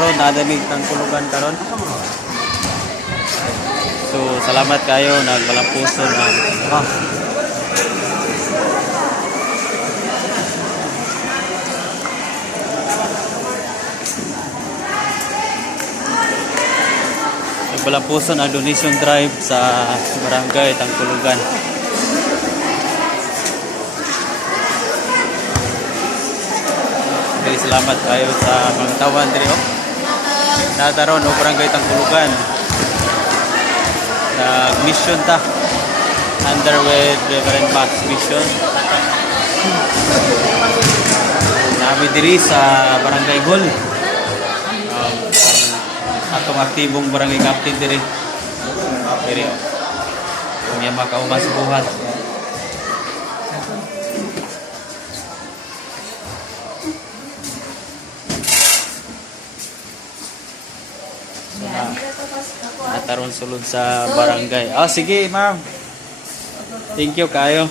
karon, nadamig ng kulugan karon. So, salamat kayo, nagbalampuson na. Nagbalampuson ang donation drive sa barangay Tangkulugan. Okay, salamat kayo sa mga tawan diri oh. Nataron o barangay Tangkulugan. Nag-mission ta. Under with Reverend Max mission. Nami diri sa barangay hall. Atong aktibong barangay captain diri. Diri oh. Kung yan makaumas buhat. Nataron sulod sa barangay. Oh, sige, ma'am. Thank you kayo.